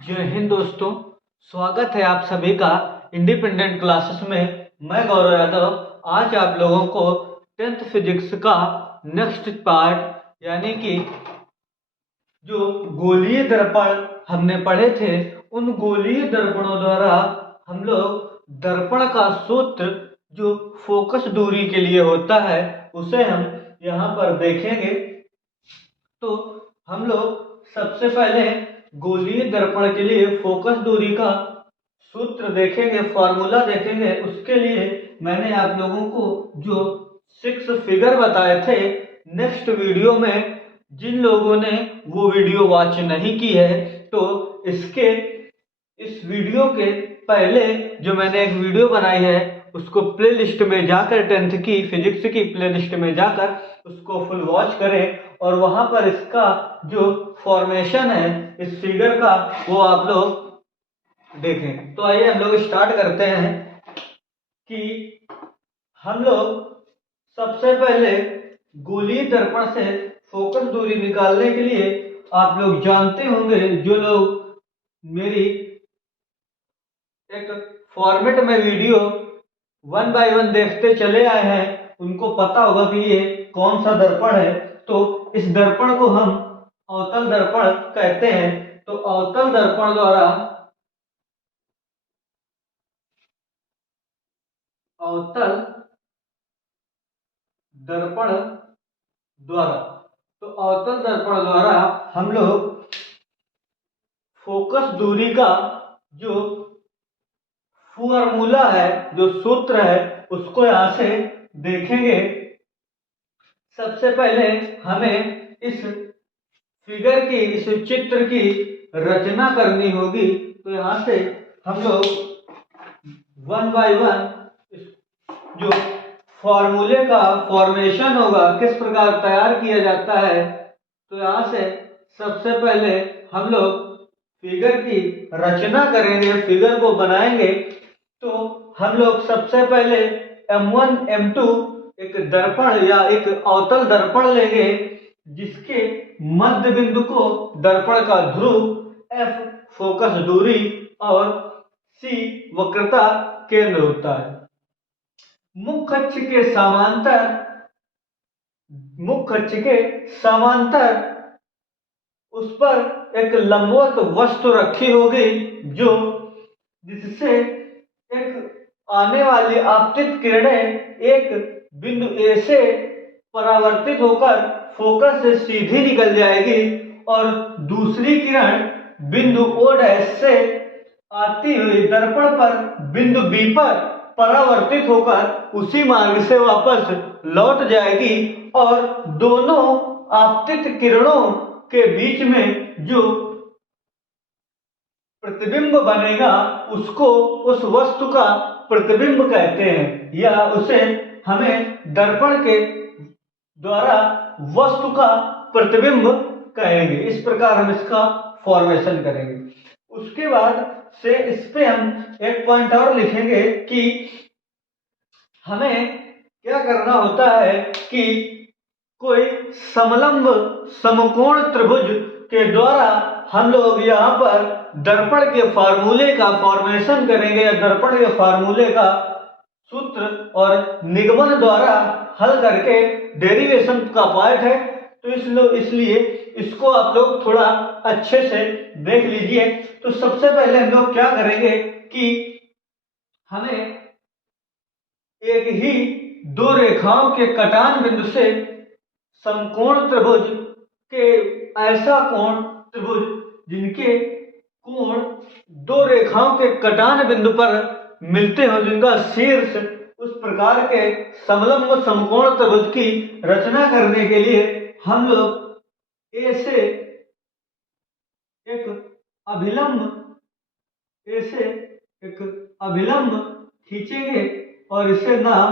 जय हिंद दोस्तों। स्वागत है आप सभी का इंडिपेंडेंट क्लासेस में। मैं गौरव यादव आज आप लोगों को 10th फिजिक्स का नेक्स्ट पार्ट यानी कि जो गोलीय दर्पण हमने पढ़े थे, उन गोलीय दर्पणों द्वारा हम लोग दर्पण का सूत्र जो फोकस दूरी के लिए होता है उसे हम यहाँ पर देखेंगे। तो हम लोग सबसे पहले गोलीय दर्पण के लिए फोकस दूरी का सूत्र देखेंगे, फॉर्मूला देखेंगे। उसके लिए मैंने आप लोगों को जो 6 फिगर बताए थे नेक्स्ट वीडियो में, जिन लोगों ने वो वीडियो वॉच नहीं की है तो इस वीडियो के पहले जो मैंने एक वीडियो बनाई है उसको प्लेलिस्ट में जाकर 10th की फिजिक्स की प्लेलिस्ट में जाकर उसको फुल वॉच करें और वहां पर इसका जो फॉर्मेशन है इस फिगर का वो आप लोग देखें। तो आइए हम लोग स्टार्ट करते हैं कि हम लोग सबसे पहले गोलीय दर्पण से फोकस दूरी निकालने के लिए आप लोग जानते होंगे, जो लोग मेरी एक फॉर्मेट में वीडियो 1 बाय 1 देखते चले आए हैं उनको पता होगा कि ये कौन सा दर्पण है। तो इस दर्पण को हम अवतल दर्पण कहते हैं। तो अवतल दर्पण द्वारा अवतल दर्पण द्वारा तो अवतल दर्पण द्वारा हम लोग फोकस दूरी का जो फॉर्मूला है, जो सूत्र है, उसको यहां से देखेंगे। सबसे पहले हमें इस फिगर की, इस चित्र की रचना करनी होगी। तो यहां से हम लोग 1 बाय 1 जो फॉर्मूले का फॉर्मेशन होगा, किस प्रकार तैयार किया जाता है, तो यहां से सबसे पहले हम लोग फिगर की रचना करेंगे, फिगर को बनाएंगे। तो हम लोग सबसे पहले M1 M2 एक दर्पण या एक अवतल दर्पण लेंगे जिसके मध्य बिंदु को दर्पण का ध्रुव, F फोकस दूरी और C वक्रता केंद्र होता है। मुख्य अक्ष के समांतर उस पर एक लंबवत वस्तु रखी होगी जिससे एक आने वाली आपतित किरणें एक बिंदु A से परावर्तित होकर फोकस से सीधी निकल जाएगी और दूसरी किरण बिंदु O' से आती हुई दर्पण पर बिंदु B पर परावर्तित होकर उसी मार्ग से वापस लौट जाएगी और दोनों आपतित किरणों के बीच में जो प्रतिबिंब बनेगा उसको उस वस्तु का प्रतिबिंब कहते हैं, या उसे हमें दर्पण के द्वारा वस्तु का प्रतिबिंब कहेंगे। इस प्रकार हम इसका फॉर्मेशन करेंगे। उसके बाद से इस पे हम एक पॉइंट और लिखेंगे कि हमें क्या करना होता है कि कोई समलंब समकोण त्रिभुज के द्वारा हम लोग यहाँ पर दर्पण के फार्मूले का फॉर्मेशन करेंगे, या दर्पण के फार्मूले का सूत्र और निगमन द्वारा हल करके डेरिवेशन का पार्ट है। तो इसलिए इसको आप लोग थोड़ा अच्छे से देख लीजिए। तो सबसे पहले हम लोग क्या करेंगे कि हमें एक ही दो रेखाओं के कटान बिंदु से समकोण त्रिभुज के ऐसा कोण त्रिभुज जिनके कोण दो रेखाओं के कटान बिंदु पर मिलते हो, जिनका शीर्ष उस प्रकार के समलंब समकोण त्रिभुज की रचना करने के लिए हम लोग A से एक अभिलंब खींचेंगे और इसे नाम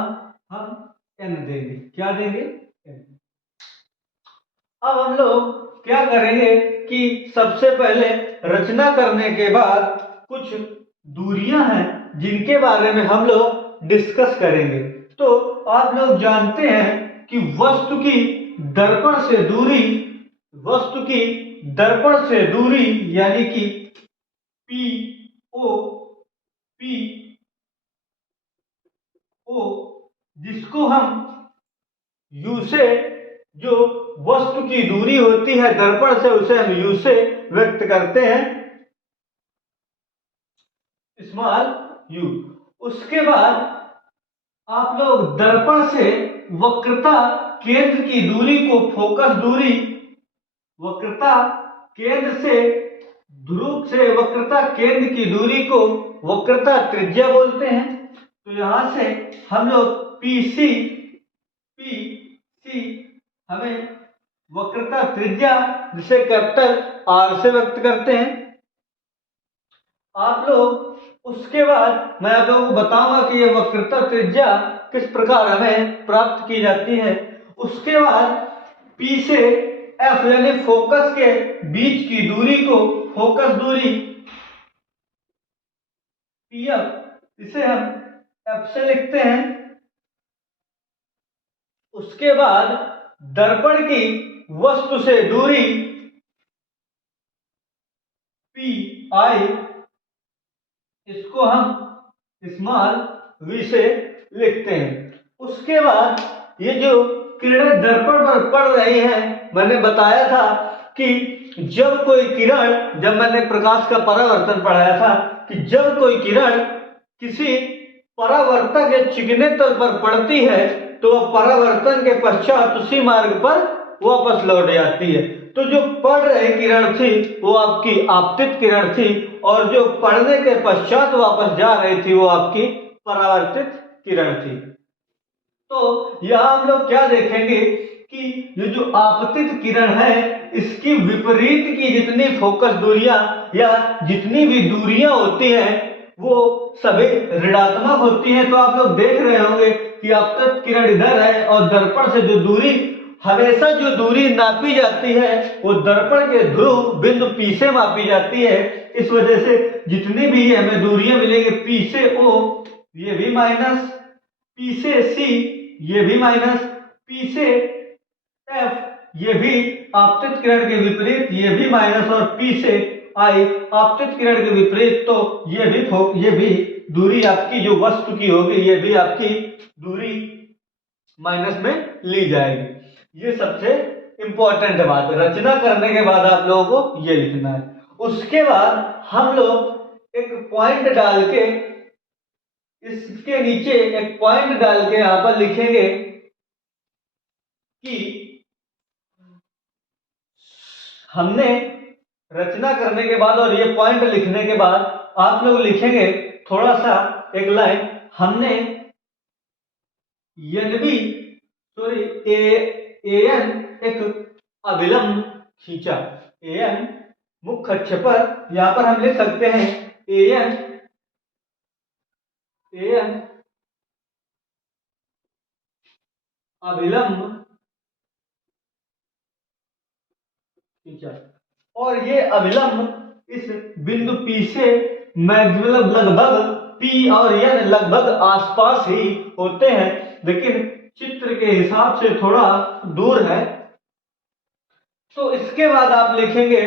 हम N देंगे। क्या देंगे? N। अब हम लोग क्या करेंगे कि सबसे पहले रचना करने के बाद कुछ दूरियां हैं जिनके बारे में हम लोग डिस्कस करेंगे। तो आप लोग जानते हैं कि वस्तु की दर्पण से दूरी यानी कि पी ओ पी ओ, जिसको हम यू से, जो वस्तु की दूरी होती है दर्पण से, उसे हम यू से व्यक्त करते हैं, स्मॉल यू। उसके बाद आप लोग दर्पण से वक्रता केंद्र की दूरी को फोकस दूरी, वक्रता केंद्र से ध्रुव से वक्रता केंद्र की दूरी को वक्रता त्रिज्या बोलते हैं। तो यहां से हम लोग पी सी हमें वक्रता त्रिज्या जिसे कैपिटल आर से व्यक्त करते हैं। आप लोग उसके बाद मैं आप लोगों को बताऊंगा कि यह वक्रता त्रिज्या किस प्रकार हमें प्राप्त की जाती है। उसके बाद P से F यानी फोकस के बीच की दूरी को फोकस दूरी PF, इसे हम F से लिखते हैं। उसके बाद दर्पण की वस्तु से दूरी PI, इसको हम स्मॉल v से लिखते हैं। उसके बाद ये जो किरणें दर्पण पर पड़ रही हैं, मैंने बताया था कि जब कोई किरण, जब मैंने प्रकाश का परावर्तन पढ़ाया था कि जब कोई किरण किसी परावर्तक या चिकने तल पर पड़ती है तो वह परावर्तन के पश्चात उसी मार्ग पर वापस लौट जाती है। तो जो पड़ रही किरण थी वो आपकी आपतित किरण थी, और जो पड़ने के पश्चात वापस जा रही थी वो आपकी परावर्तित किरण थी। तो यहां हम लोग क्या देखेंगे कि ये जो आपतित किरण है इसकी विपरीत की जितनी फोकस दूरियां या जितनी भी दूरियां होती हैं वो सभी ऋणात्मक होती हैं। तो आप लोग देख रहे होंगे कि आपतित किरण इधर है और दर्पण से जो दूरी, हमेशा जो दूरी नापी जाती है वो दर्पण के ध्रुव बिंदु P से मापी जाती है। इस वजह से जितनी भी हमें दूरियां मिलेंगी P से O ये भी माइनस, P से C ये भी माइनस, P से F ये भी आपतित किरण के विपरीत ये भी माइनस, और P से I आपतित किरण के विपरीत। तो ये भी दूरी आपकी जो वस्तु की होगी ये भी आपकी दूरी माइनस में ली जाएगी। ये सबसे इंपॉर्टेंट बात है। रचना करने के बाद आप लोगों को ये लिखना है। उसके बाद हम लोग एक पॉइंट डाल के, इसके नीचे एक पॉइंट डाल के यहां पर लिखेंगे कि हमने रचना करने के बाद और ये पॉइंट लिखने के बाद आप लोग लिखेंगे थोड़ा सा एक लाइन, हमने एन एक अभिलंब खींचा। एन मुख्य अक्ष पर, यहां पर हम लिख सकते हैं एन अभिलंब खींचा, और ये अभिलंब इस बिंदु P से मैक्सिमम लगभग P और N लगभग आसपास ही होते हैं, लेकिन चित्र के हिसाब से थोड़ा दूर है। तो इसके बाद आप लिखेंगे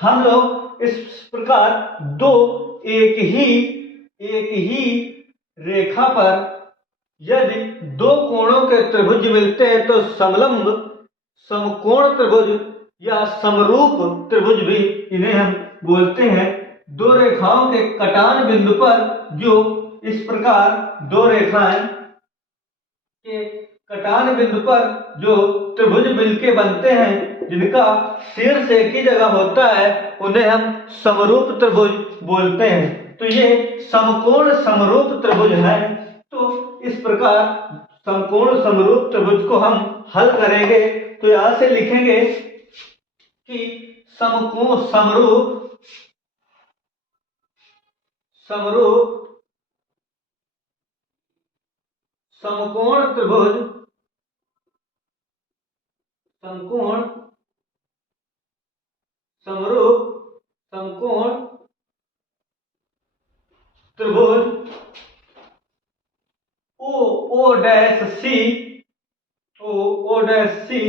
हम लोग इस प्रकार दो एक ही रेखा पर यदि दो कोणों के त्रिभुज मिलते हैं तो समलंब, समकोण त्रिभुज या समरूप त्रिभुज भी इन्हें हम बोलते हैं। दो रेखाओं के कटान बिंदु पर जो इस प्रकार दो रेखाएं के कटान बिंदु पर जो त्रिभुज मिलके बनते हैं, जिनका शीर्ष एक ही जगह होता है, उन्हें हम समरूप त्रिभुज बोलते हैं। तो ये समकोण समरूप त्रिभुज है। तो इस प्रकार समकोण समरूप त्रिभुज को हम हल करेंगे। तो यहां से लिखेंगे कि समकोण समरूप समकोण त्रिभुज, समकोण समरूप समकोण त्रिभुज ओ डैश सी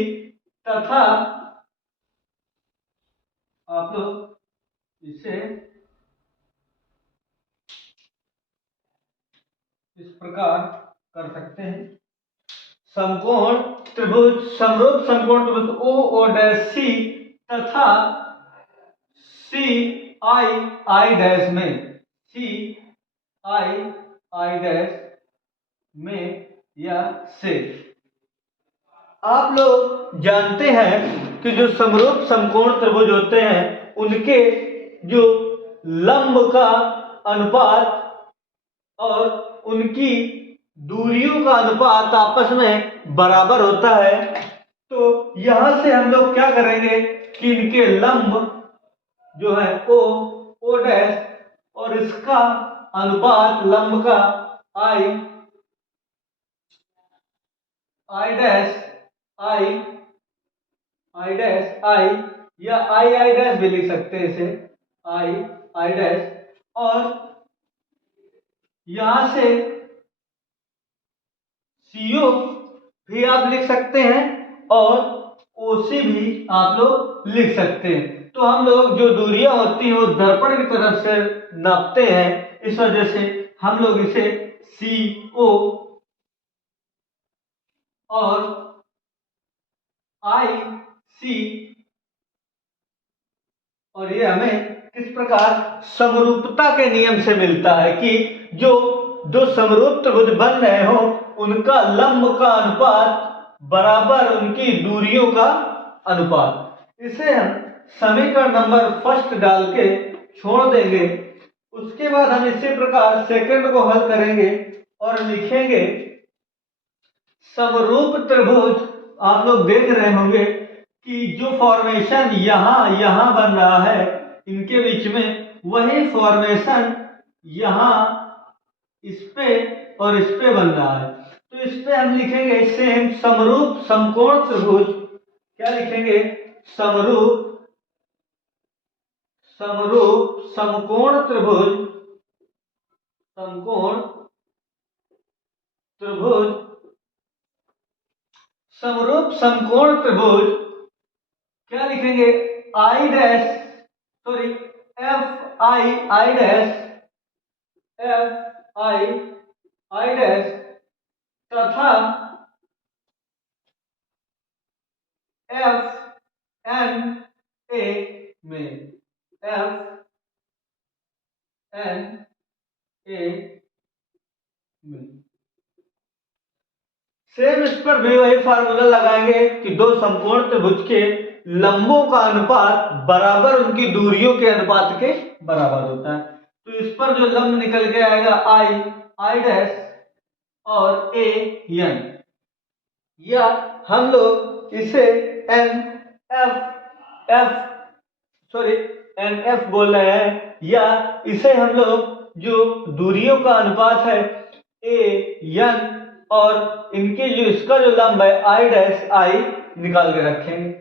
तथा आप लोग इसे इस प्रकार कर सकते हैं। समकोण त्रिभुज, समरूप समकोण त्रिभुज ओ ओ डैश सी तथा सी आई डैश में, सी आई डैश में या से। आप लोग जानते हैं कि जो समरूप समकोण त्रिभुज होते हैं उनके जो लंब का अनुपात और उनकी दूरियों का अनुपात आपस में बराबर होता है। तो यहां से हम लोग क्या करेंगे कि इनके लंब जो है ओ डैश और इसका अनुपात लंब का I dash I dash I या आई डैश भी लिख सकते हैं इसे, आई डैश। और यहां से सीओ भी आप लिख सकते हैं और ओसी भी आप लोग लिख सकते हैं। तो हम लोग जो दूरियां होती हैं वो दर्पण की तरफ से नापते हैं, इस वजह से हम लोग इसे सीओ और आई सी, और ये हमें किस प्रकार समरूपता के नियम से मिलता है कि जो दो समरूप त्रिभुज बन रहे हो उनका लंब का अनुपात बराबर उनकी दूरियों का अनुपात। इसे हम समीकरण नंबर फर्स्ट डाल के छोड़ देंगे। उसके बाद हम इसी प्रकार सेकंड को हल करेंगे और लिखेंगे समरूप त्रिभुज। आप लोग देख रहे होंगे कि जो फॉर्मेशन यहां बन रहा है इनके बीच में, वही फॉर्मेशन यहां इस पे और इस पे बन रहा है। तो इस पे हम लिखेंगे सेम समरूप समकोण त्रिभुज। क्या लिखेंगे? समरूप समकोण त्रिभुज, समकोण त्रिभुज, समरूप समकोण त्रिभुज। क्या लिखेंगे? I dash, sorry F I dash, F I dash तथा एफ एन ए में, एफ एन ए में। सेम इस पर भी वही फार्मूला लगाएंगे कि दो समकोण त्रिभुज के लंबों का अनुपात बराबर उनकी दूरियों के अनुपात के बराबर होता है। तो इस पर जो लंब निकल के आएगा आई डैश और ए एन, या हम लोग इसे एन एफ बोल रहे हैं, या इसे हम लोग जो दूरियों का अनुपात है ए एन और इनके जो इसका जो लंब है आई डैश आई निकाल के रखेंगे।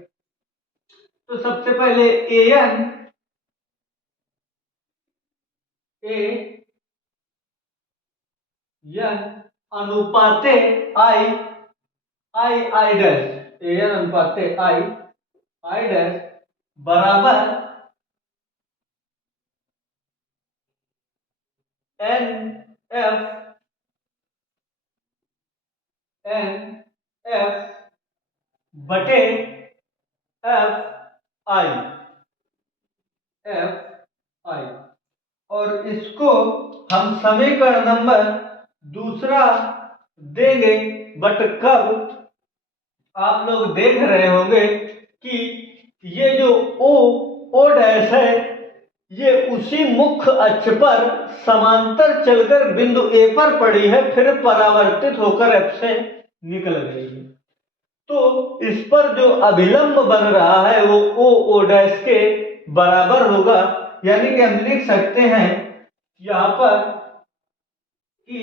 तो सबसे पहले ए एन अनुपाते आई डैश, ए एन अनुपाते आई डैश बराबर एन एफ बटे एफ आई, और इसको हम समीकरण नंबर दूसरा देंगे। बट कब? आप लोग देख रहे होंगे कि ये जो ओ डैश है ये उसी मुख्य अक्ष पर समांतर चलकर बिंदु ए पर पड़ी है, फिर परावर्तित होकर एफ से निकल गई है। तो इस पर जो अभिलंब बन रहा है वो ओ डैश के बराबर होगा, यानी कि हम लिख सकते हैं यहां पर कि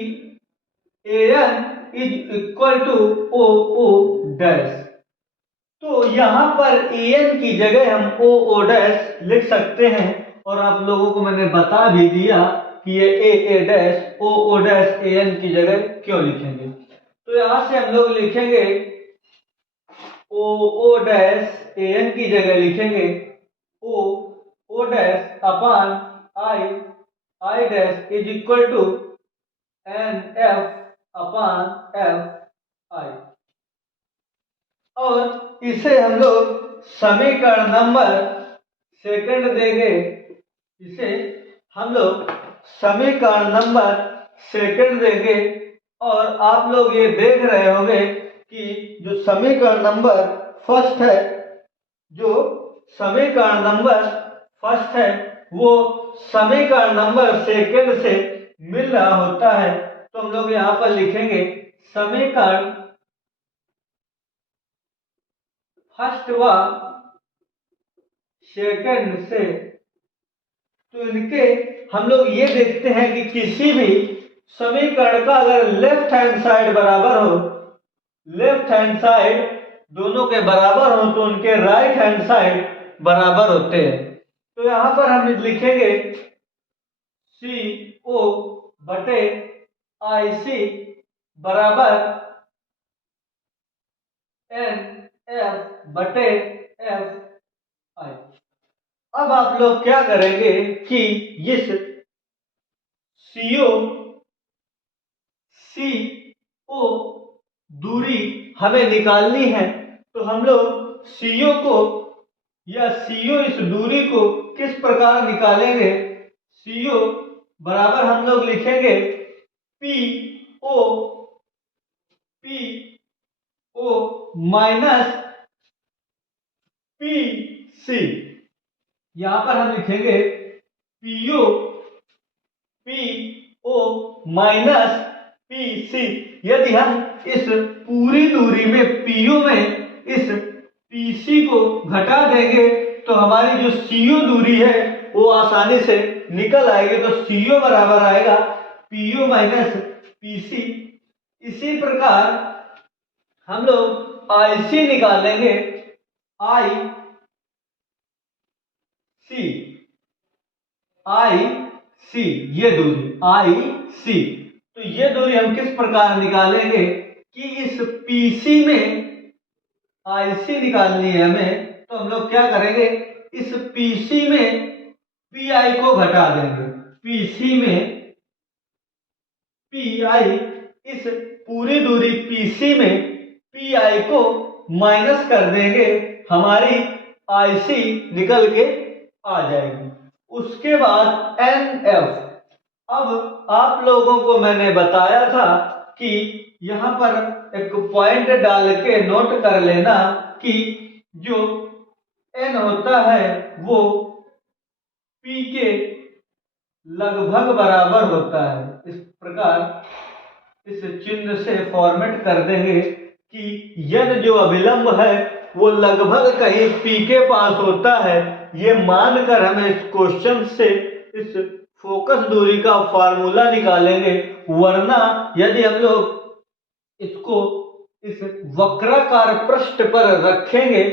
N is equal to O dash. तो यहां पर एन की जगह हम ओ डैश लिख सकते हैं, और आप लोगों को मैंने बता भी दिया कि ये ए डैश ओ डैश एन की जगह क्यों लिखेंगे। तो यहां से हम लोग लिखेंगे ओ डैश एन की जगह लिखेंगे O dash upon I dash is equal to N F upon F I. और इसे हम लोग समीकरण नंबर सेकंड देंगे। इसे हम लोग समीकरण नंबर सेकंड देंगे। और आप लोग ये देख रहे होंगे कि जो समीकरण नंबर फर्स्ट है, जो समीकरण नंबर फर्स्ट है वो समीकरण नंबर सेकंड से मिल रहा होता है। तो हम लोग यहाँ पर लिखेंगे समीकरण फर्स्ट व सेकंड से। तो इनके हम लोग ये देखते हैं कि किसी भी समीकरण का अगर लेफ्ट हैंड साइड बराबर हो, लेफ्ट हैंड साइड दोनों के बराबर हो, तो उनके राइट हैंड साइड बराबर होते हैं। तो यहां पर हम लिखेंगे सी ओ बटे आई सी बराबर एन एफ बटे एफ आई। अब आप लोग क्या करेंगे कि इस सीओ सी ओ दूरी हमें निकालनी है। तो हम लोग सीओ को या सीओ इस दूरी को किस प्रकार निकालेंगे? सीओ बराबर हम लोग लिखेंगे P O minus P C. यहां पर हम लिखेंगे P O minus P C. यदि हम इस पूरी दूरी में पीओ में इस पीसी को घटा देंगे तो हमारी जो सीओ दूरी है वो आसानी से निकल आएगी। तो सीओ बराबर आएगा पीओ माइनस पीसी। इसी प्रकार हम लोग आईसी निकालेंगे, आई सी ये दूरी आई सी। तो ये दूरी हम किस प्रकार निकालेंगे कि इस पीसी में आईसी निकालनी है हमें। तो हम लोग क्या करेंगे, इस पीसी में पीआई को घटा देंगे। पीसी में पीआई, इस पूरी दूरी पीसी में पीआई को माइनस कर देंगे, हमारी आईसी निकल के आ जाएगी। उसके बाद एनएफ। अब आप लोगों को मैंने बताया था कि यहां पर एक पॉइंट डाल के नोट कर लेना कि जो एन होता है वो पी के लगभग बराबर होता है। इस प्रकार इस चिन्ह से फॉर्मेट कर देंगे कि यन जो अभिलंब है वो लगभग कहीं पी के पास होता है। ये मानकर हमें इस क्वेश्चन से इस फोकस दूरी का फार्मूला निकालेंगे। वरना यदि हम लोग इसको इस वक्राकार पृष्ठ पर रखेंगे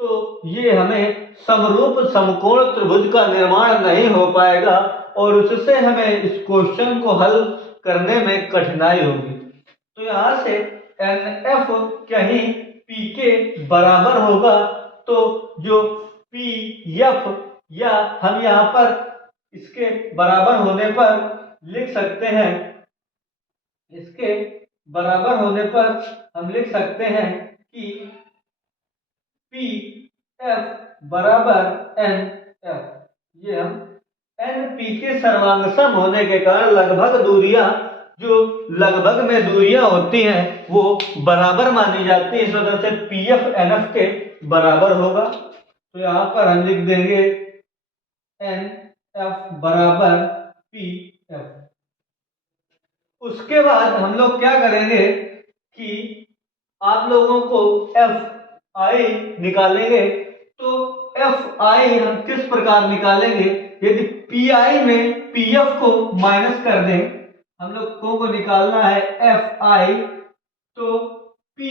तो ये हमें समरूप समकोण त्रिभुज का निर्माण नहीं हो पाएगा और उससे हमें इस क्वेश्चन को हल करने में कठिनाई होगी। तो यहां से एनएफ कहीं पी के बराबर होगा। तो जो पी एफ, या हम यहां पर इसके बराबर होने पर लिख सकते हैं, इसके बराबर होने पर हम लिख सकते हैं कि पी एफ बराबर एन एफ। ये हम एन पी के सर्वांग सम होने के कारण लगभग दूरियां, जो लगभग में दूरियां होती हैं वो बराबर मानी जाती है। इस वजह से पी एफ एन एफ के बराबर होगा। तो यहां पर हम लिख देंगे एन एफ बराबर पी एफ। उसके बाद हम लोग क्या करेंगे कि आप लोगों को एफ आई निकालेंगे। तो एफ आई हम किस प्रकार निकालेंगे? यदि पी आई में पी एफ को माइनस कर दें, हम लोग को निकालना है एफ आई। तो पी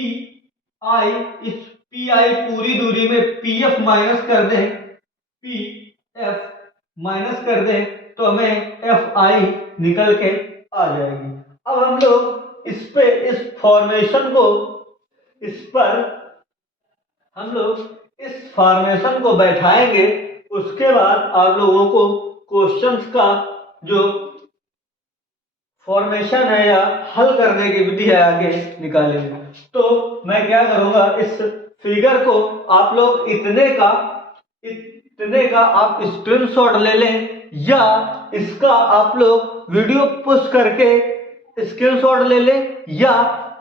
आई, इस पी आई पूरी दूरी में पी एफ माइनस कर दें, पी एफ माइनस कर दें तो हमें एफ आई निकल के आ जाएगी। अब हम लोग इस पे इस फॉर्मेशन को, इस पर हम लोग इस फॉर्मेशन को बैठाएंगे। उसके बाद आप लोगों को क्वेश्चंस का जो फॉर्मेशन है या हल करने की विधि है आगे निकालेंगे। तो मैं क्या करूंगा, इस फिगर को आप लोग इतने का आप स्क्रीनशॉट ले लें, या इसका आप लोग वीडियो पुश करके स्क्रीनशॉट ले लें, या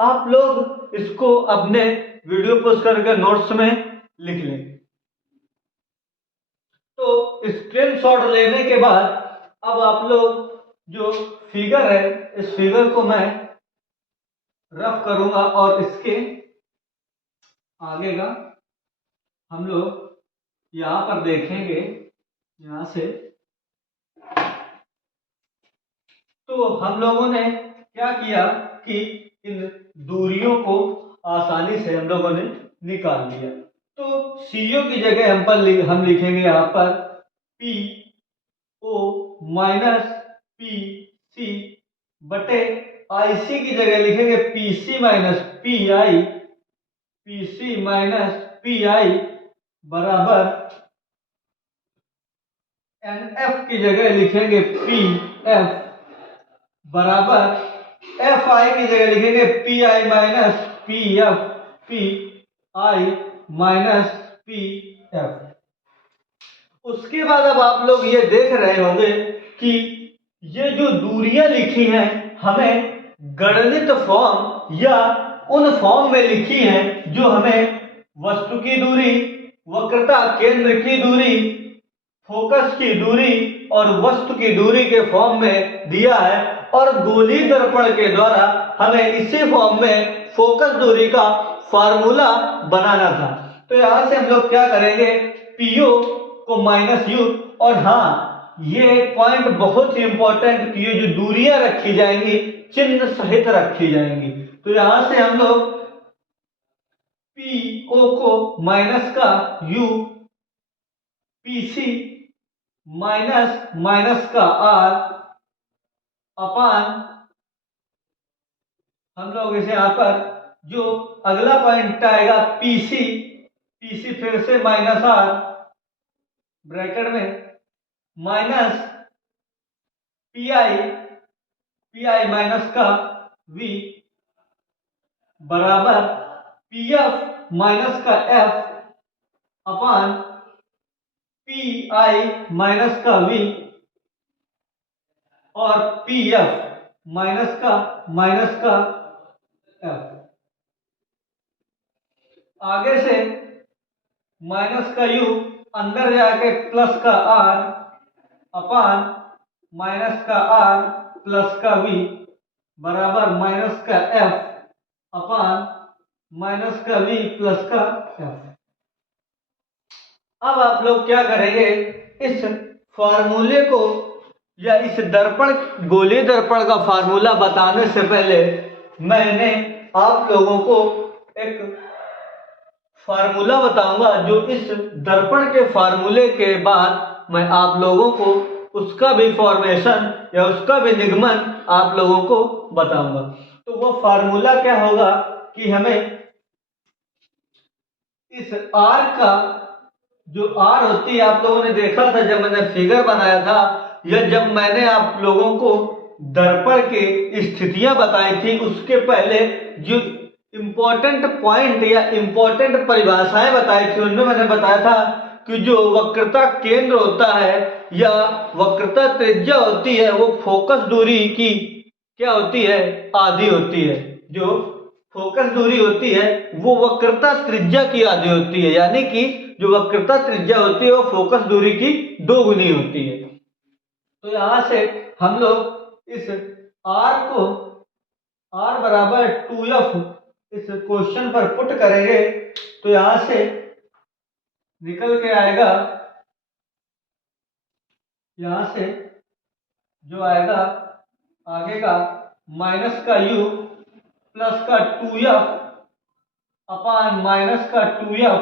आप लोग इसको अपने वीडियो पुश करके नोट्स में लिख लें। तो स्क्रीनशॉट लेने के बाद अब आप लोग जो फिगर है, इस फिगर को मैं रफ करूंगा और इसके आगे का हम लोग यहां पर देखेंगे, यहां से। तो हम लोगों ने क्या किया कि इन दूरियों को आसानी से हम लोगों ने निकाल लिया। तो सीओ की जगह हम लिखेंगे यहां पर P O minus P C बटे आईसी की जगह लिखेंगे PC minus P I, PC minus P I बराबर एनएफ की जगह लिखेंगे पी एफ बराबर एफ आई की जगह लिखेंगे P I minus P F, P I minus P F. उसके बाद अब आप लोग ये देख रहे होंगे कि ये जो दूरियां लिखी हैं हमें गणित फॉर्म या उन फॉर्म में लिखी हैं जो हमें वस्तु की दूरी, वक्रता केंद्र की दूरी, फोकस की दूरी और वस्तु की दूरी के फॉर्म में दिया है, और गोलीय दर्पण के द्वारा हमें इसी फॉर्म में फोकस दूरी का फार्मूला बनाना था। तो यहां से हम लोग क्या करेंगे, पीओ को माइनस यू, और हाँ ये पॉइंट बहुत ही इंपॉर्टेंट कि ये जो दूरियां रखी जाएंगी चिन्ह सहित रखी जाएंगी। तो यहां से हम लोग पीओ को माइनस का यू, पीसी माइनस माइनस का आर अपान, हम लोग इसे यहां पर जो अगला पॉइंट आएगा पीसी, पीसी फिर से माइनस आर ब्रैकेट में माइनस पीआई, पीआई माइनस का वी बराबर पीएफ माइनस का F upon P I minus का वी और पी एफ माइनस का एफ। आगे से माइनस का यू अंदर जाके प्लस का आर अपान माइनस का आर प्लस का वी बराबर माइनस का एफ अपान माइनस का वी प्लस का एफ। अब आप लोग क्या करेंगे, इस फार्मूले को या इस दर्पण, गोलीय दर्पण का फार्मूला बताने से पहले मैंने आप लोगों को एक फार्मूला बताऊंगा, जो इस दर्पण के फार्मूले के बाद मैं आप लोगों को उसका भी फॉर्मेशन या उसका भी निगमन आप लोगों को बताऊंगा। तो वो फार्मूला क्या होगा कि हमें इस आर का, जो आर होती है आप लोगों ने देखा था जब मैंने फिगर बनाया था, या जब मैंने आप लोगों को दर्पण की स्थितियां बताई थी, उसके पहले जो इंपॉर्टेंट पॉइंट या इंपॉर्टेंट परिभाषाएं बताई थी उनमें मैंने बताया था कि जो वक्रता केंद्र होता है या वक्रता त्रिज्या होती है वो फोकस दूरी की क्या होती है, आधी होती है। जो फोकस दूरी होती है वो वक्रता त्रिज्या की आधी होती है, यानी कि जो वक्रता त्रिज्या होती है वो फोकस दूरी की 2 गुनी होती है। तो यहां से हम लोग इस r को r बराबर 2f इस क्वेश्चन पर पुट करेंगे, तो यहां से निकल के आएगा, यहां से जो आएगा आगे का माइनस का u प्लस का 2f अपान माइनस का 2f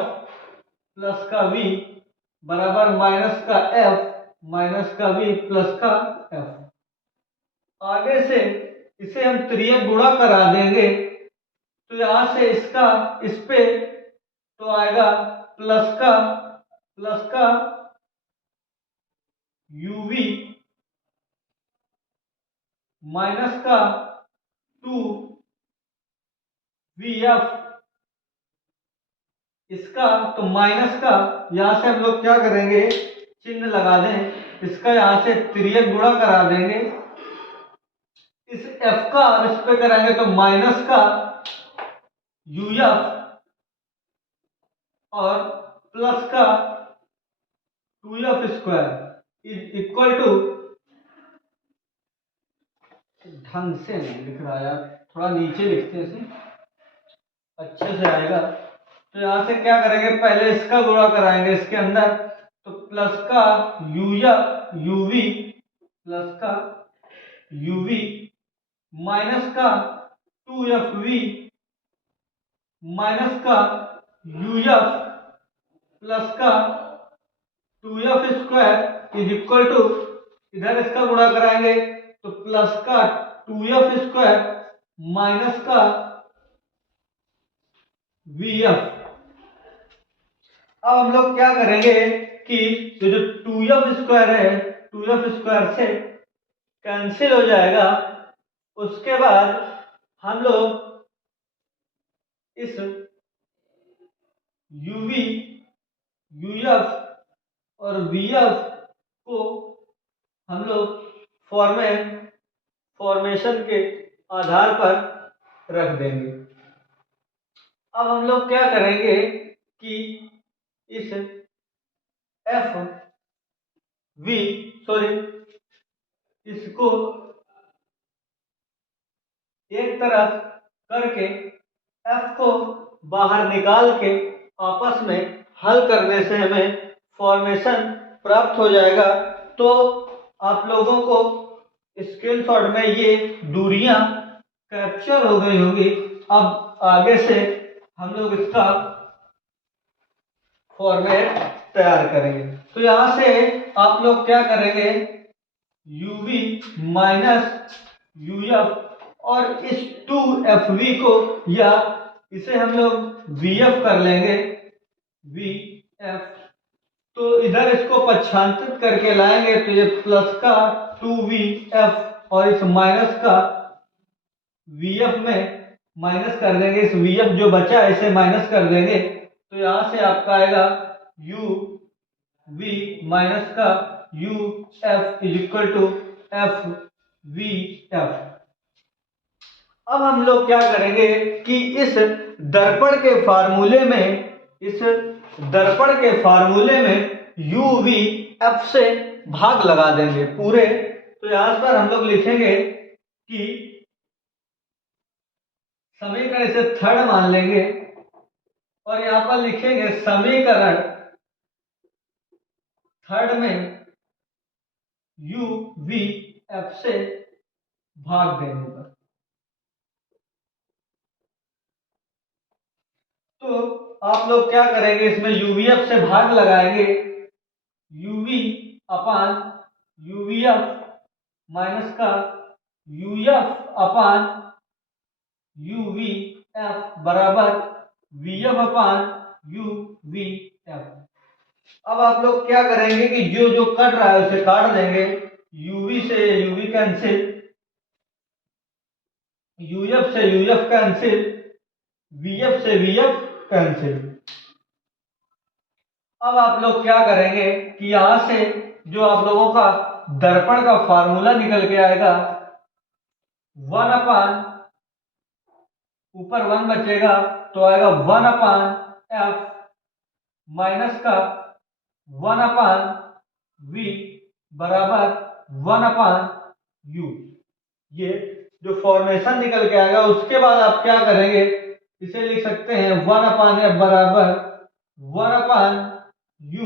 प्लस का v बराबर माइनस का f माइनस का v प्लस का f। आगे से इसे हम त्रियक गुणा करा देंगे, तो यहां से इसका इस पे तो आएगा प्लस का uv माइनस का 2VF इसका, तो माइनस का यहां से हम लोग क्या करेंगे, चिन्ह लगा दें, इसका यहां से तिर्यक गुणा करा देंगे, इस F का इस पे कराएंगे तो माइनस का UF और प्लस का 2F square is equal to, ढंग से नहीं लिख रहा यार, थोड़ा नीचे लिखते हैं इसे, अच्छे से आएगा। तो यहां से क्या करेंगे, पहले इसका गुणा कराएंगे इसके अंदर, तो प्लस का UV प्लस का UV माइनस का 2FV माइनस का UF प्लस का 2F square is equal to, इधर इसका गुणा कराएंगे तो प्लस का 2F स्क्वायर माइनस का VF। अब हम लोग क्या करेंगे कि जो 2F स्क्वायर है, 2F स्क्वायर से कैंसिल हो जाएगा, उसके बाद हम लोग इस UV UF और VF को हम लोग फॉर्मेशन के आधार पर रख देंगे। अब हम लोग क्या करेंगे कि इस इसको एक तरफ करके F को बाहर निकाल के आपस में हल करने से हमें फॉर्मेशन प्राप्त हो जाएगा। तो आप लोगों को स्क्रीनशॉट में ये दूरियां कैप्चर हो गई होंगी। अब आगे से हम लोग इसका फॉर्मेट तैयार करेंगे। तो यहां से आप लोग क्या करेंगे, UV माइनस UF और इस 2FV को, या इसे हम लोग VF कर लेंगे, VF। तो इधर इसको पक्षांतरित करके लाएंगे तो ये प्लस का 2VF और इस माइनस का VF में माइनस कर देंगे, इस VF जो बचा है इसे माइनस कर देंगे, तो यहां से आपका आएगा UV माइनस का UF is equal to FVF। अब हम लोग क्या करेंगे कि इस दर्पण के फार्मूले में UVF से भाग लगा देंगे पूरे। तो यहां पर हम लोग लिखेंगे कि समीकरण, इसे थर्ड मान लेंगे, और यहां पर लिखेंगे समीकरण थर्ड में UVF से भाग देने पर। तो आप लोग क्या करेंगे, इसमें UVF से भाग लगाएंगे, UV अपान UVF माइनस का UF अपान UVF बराबर VF अपान UVF। अब आप लोग क्या करेंगे कि जो जो कट रहा है उसे काट देंगे, UV से UV कैंसिल, UF से UF कैंसिल, VF से VF कैंसिल। अब आप लोग क्या करेंगे कि यहां से जो आप लोगों का दर्पण का फार्मूला निकल के आएगा, 1 अपान, ऊपर 1 बचेगा तो आएगा 1 अपान F माइनस का 1 अपान V बराबर 1 अपान U। ये जो फॉर्मेशन निकल के आएगा, उसके बाद आप क्या करेंगे, इसे लिख सकते हैं 1 अपान F बराबर 1 अपान U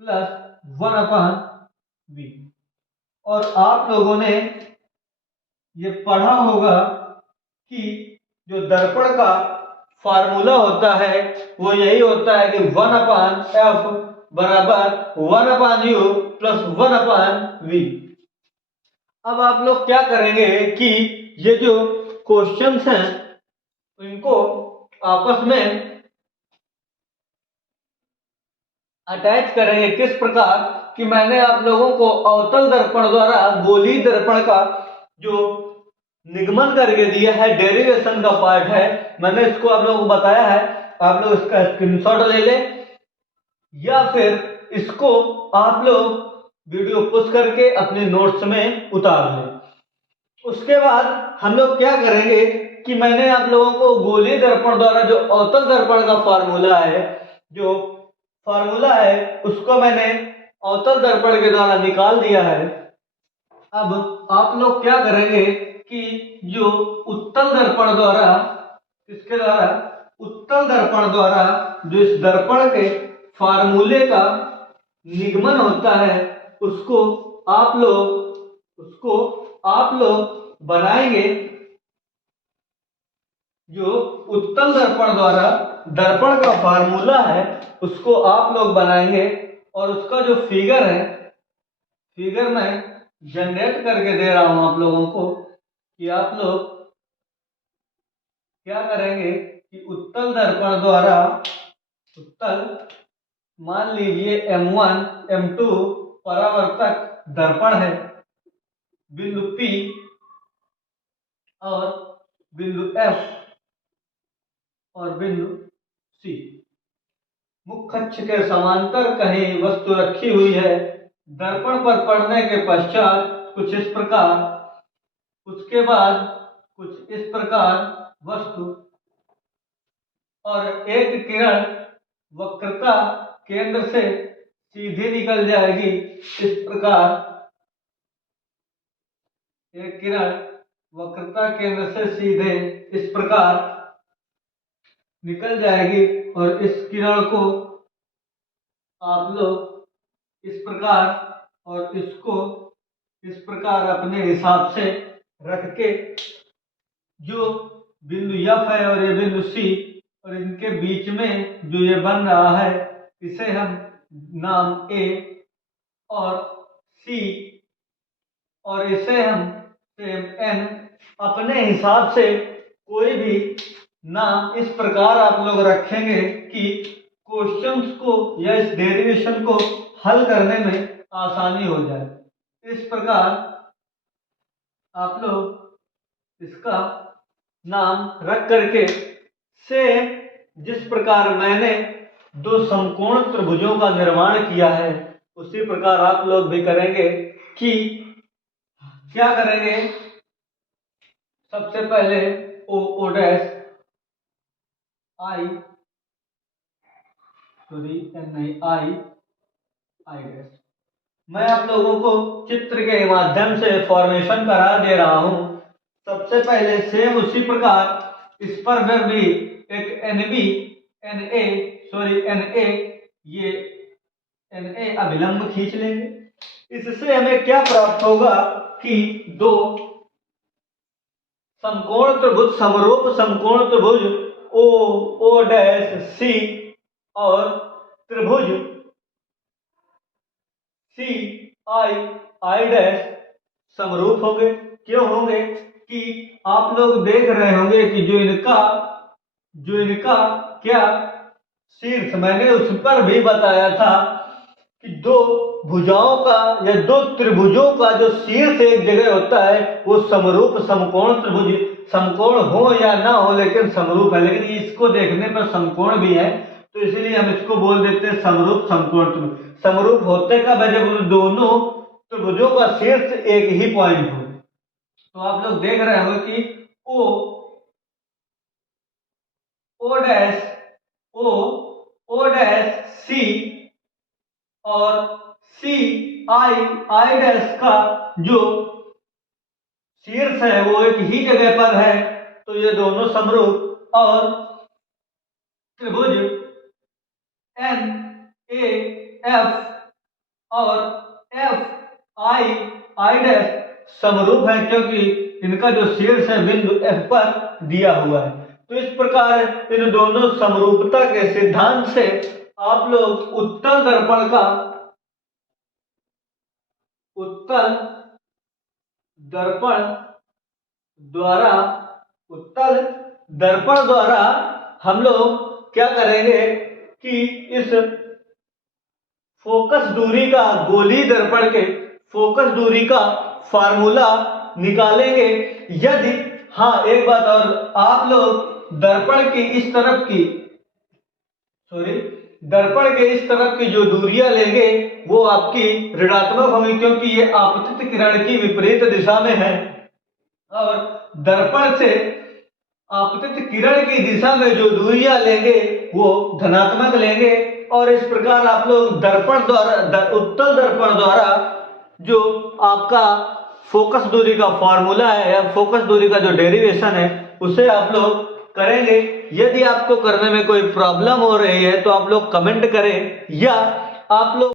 प्लस 1 अपान V। और आप लोगों ने ये पढ़ा होगा कि जो दर्पण का फार्मूला होता है वो यही होता है कि 1 अपान F बराबर 1 अपान U प्लस 1 अपान V। अब आप लोग क्या करेंगे कि ये जो क्वेश्चंस हैं इनको आपस में अटैच करेंगे, किस प्रकार कि मैंने आप लोगों को अवतल दर्पण द्वारा गोलीय दर्पण का जो निगमन करके दिया है, डेरिवेशन का पार्ट है, मैंने इसको आप लोगों को बताया है। आप लोग इसका स्क्रीनशॉट ले लें या फिर इसको आप लोग वीडियो पोस्ट करके अपने नोट्स में उतार लें। उसके बाद हम लोग क्या करेंगे कि मैंने आप लोगों को गोलीय दर्पण द्वारा जो अवतल दर्पण का फार्मूला है, जो फार्मूला है उसको मैंने अवतल दर्पण के द्वारा निकाल दिया है। अब आप लोग क्या करेंगे कि जो उत्तल दर्पण द्वारा, इसके द्वारा उत्तल दर्पण द्वारा जो इस दर्पण के फार्मूले का निगमन होता है उसको आप लोग बनाएंगे। जो उत्तल दर्पण द्वारा दर्पण का फार्मूला है उसको आप लोग बनाएंगे और उसका जो फिगर है, फिगर मैं जनरेट करके दे रहा हूं आप लोगों को कि आप लोग क्या करेंगे कि उत्तल दर्पण द्वारा, उत्तल मान लीजिए M1 M2 परावर्तक दर्पण है, बिंदु P और बिंदु F और बिंदु C। मुख्य अक्ष के समांतर कहीं वस्तु रखी हुई है, दर्पण पर पड़ने के पश्चात कुछ इस प्रकार, उसके बाद कुछ इस प्रकार वस्तु, और एक किरण वक्रता केंद्र से सीधी निकल जाएगी इस प्रकार, एक किरण वक्रता केंद्र से सीधे इस प्रकार निकल जाएगी और इस किरण को आप लोग इस प्रकार और इसको इस प्रकार अपने हिसाब से रख के जो बिंदु F है और ये बिंदु C और इनके बीच में जो ये बन रहा है इसे हम नाम A और C और इसे हम N अपने हिसाब से कोई भी नाम इस प्रकार आप लोग रखेंगे कि क्वेश्चंस को या इस डेरिवेशन को हल करने में आसानी हो जाए। इस प्रकार आप लोग इसका नाम रख करके से, जिस प्रकार मैंने दो समकोण त्रिभुजों का निर्माण किया है उसी प्रकार आप लोग भी करेंगे। कि क्या करेंगे, सबसे पहले O डैश I डैश, मैं आप लोगों को चित्र के माध्यम से फॉर्मेशन करा दे रहा हूं। सबसे पहले सेम उसी प्रकार इस पर भी एक NA ये NA अभिलंब खींच लेंगे। इससे हमें क्या प्राप्त होगा कि दो समकोण त्रिभुज, समरूप समकोण त्रिभुज O डैश C और त्रिभुज I डैश समरूप होंगे। क्यों होंगे कि आप लोग देख रहे होंगे कि जो इनका क्या शीर्ष, मैंने उस पर भी बताया था कि दो भुजाओं का या दो त्रिभुजों का जो शीर्ष एक जगह होता है वो समरूप समकोण त्रिभुज, समकोण हो या ना हो लेकिन समरूप है। लेकिन इसको देखने पर समकोण भी है तो इसलिए हम इसको बोल देते हैं समरूप समकोण त्रिभुज। समरूप होते कब है, जब दोनों त्रिभुजों का शीर्ष एक ही पॉइंट हो। तो आप लोग देख रहे हो कि O डैश C और I डैश का जो शीर्ष है वो एक ही जगह पर है तो ये दोनों समरूप। और त्रिभुज NAF और FI डैश समरूप है क्योंकि इनका जो शीर्ष है बिंदु F पर दिया हुआ है। तो इस प्रकार इन दोनों समरूपता के सिद्धांत से आप लोग उत्तल दर्पण द्वारा हम लोग क्या करेंगे कि इस फोकस दूरी का, गोलीय दर्पण के फोकस दूरी का फार्मूला निकालेंगे। यदि हाँ, एक बात और, आप लोग दर्पण की इस तरफ की दर्पण के इस तरफ की जो दूरियां लेंगे वो आपकी ऋणात्मक होंगी, क्योंकि ये आपतित किरण की विपरीत दिशा में है। और दर्पण से आपतित किरण की दिशा में जो दूरियां लेंगे वो धनात्मक लेंगे। और इस प्रकार आप लोग दर्पण द्वारा, उत्तल दर्पण द्वारा जो आपका फोकस दूरी का फॉर्मूला है या फोकस दूरी का जो डेरिवेशन है उसे आप लोग करेंगे। यदि आपको करने में कोई प्रॉब्लम हो रही है तो आप लोग कमेंट करें, या आप लोग